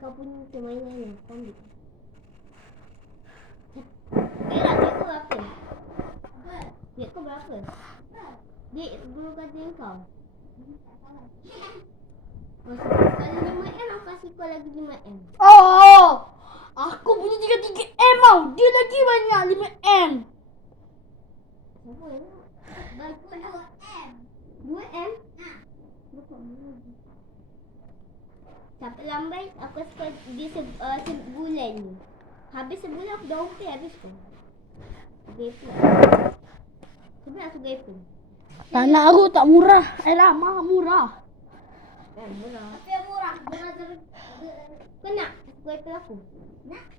kau punya permainan ni. Kau ambil. Kira duit kau berapa? Duit kau berapa? Duit guru kata kau. Kalau 5M aku kasih kau lagi 5M. Oh, aku punya 33M tau. Dia lagi banyak 5M. Siapa yang nak? Bagi 2M. 2M? Sampai lambat aku kasih kau dia sebulan ni. Habis sebulan aku dah okey habis kau. Gaping. Sebenarnya aku gaping. Tanah aku tak murah. Mahal murah. Murah. Tapi yang murah. Kau nak? Aku gaping aku. Nak?